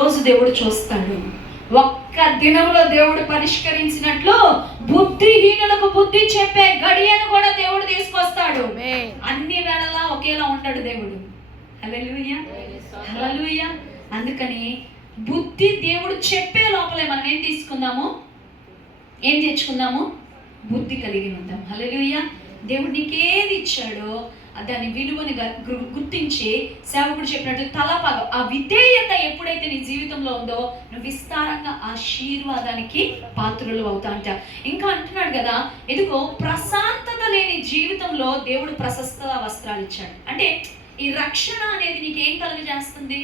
రోజు దేవుడు చూస్తాడు. ఒక్క దినంలో దేవుడు పరిష్కరించినట్లు బుద్ధిహీనులకు బుద్ధి చెప్పే గడియను కూడా దేవుడు తీసుకొస్తాడు. అన్ని వేళలా ఒకేలా ఉంటాడు దేవుడు. హల్లెలూయా, హల్లెలూయా. అందుకని బుద్ధి దేవుడు చెప్పే లోపలే మనం ఏం తీసుకుందాము, ఏం తెచ్చుకుందాము, బుద్ధి కలిగి ఉందాం. హల్లెలూయా. దేవుడు నీకేది ఇచ్చాడో దాని విలువని గుర్తించి సేవకుడు చెప్పినట్టు తలపాగ ఆ విధేయత ఎప్పుడైతే నీ జీవితంలో ఉందో నువ్వు విస్తారంగా ఆశీర్వాదానికి పాత్రలు అవుతా అంట. ఇంకా అంటున్నాడు కదా, ఇదిగో ప్రశాంతత లేని జీవితంలో దేవుడు ప్రశస్త వస్త్రాలు ఇచ్చాడు. అంటే ఈ రక్షణ అనేది నీకేం కలుగజేస్తుంది?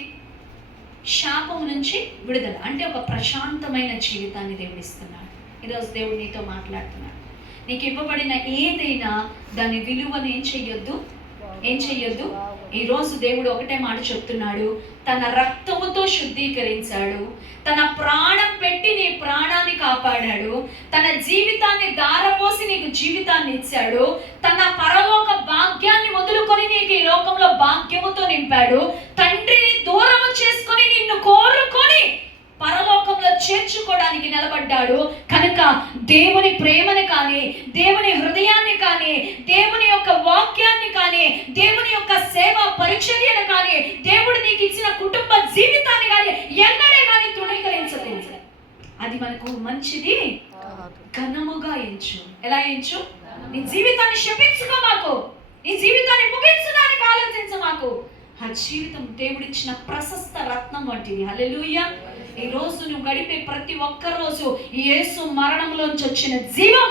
శాపం నుంచి విడుదల, అంటే ఒక ప్రశాంతమైన జీవితాన్ని దేవుడు ఇస్తున్నాడు. ఈరోజు దేవుడు నీతో మాట్లాడుతున్నాడు. నీకు ఇవ్వబడిన ఏదైనా దాని విలువను ఏం చెయ్యొద్దు. ఈరోజు దేవుడు ఒకటే మాట చెప్తున్నాడు, తన రక్తముతో శుద్ధీకరించాడు, తన ప్రాణం పెట్టి నీ ప్రాణాన్ని కాపాడాడు, తన జీవితాన్ని దారపోసి నీకు జీవితాన్ని ఇచ్చాడు, తన పరలోక భాగ్యాన్ని వదులుకొని నీకు ఈ లోకంలో భాగ్యముతో నింపాడు, తండ్రిని దూరం చేసుకొని నిన్ను కోరుకొని పరలోకంలో చేర్చుకోవడానికి నిలబడ్డాడు. కనుక దేవుని ప్రేమని కానీ, దేవుని హృదయాన్ని కానీ, దేవుని యొక్క వాక్యాన్ని కానీ, దేవుని యొక్క సేవా పరిచర్యను కానీ, దేవుడు నీకు ఇచ్చిన కుటుంబ జీవితాన్ని కానీ ఎన్నడే కానీ తృణీకరించదు. అది మనకు మంచిది ఘనముగా ఎంచు. ఎలా ఎంచు? నీ జీవితాన్ని శపించుకో మాకు, నీ జీవితాన్ని ముగించడానికి ఆలోచించు మాకు. ఆ జీవితం దేవుడిచ్చిన ప్రశస్త రత్నం వంటిది. హల్లెలూయా. ఈ రోజు నువ్వు గడిపే ప్రతి ఒక్క రోజు యేసు మరణంలోంచి వచ్చిన జీవం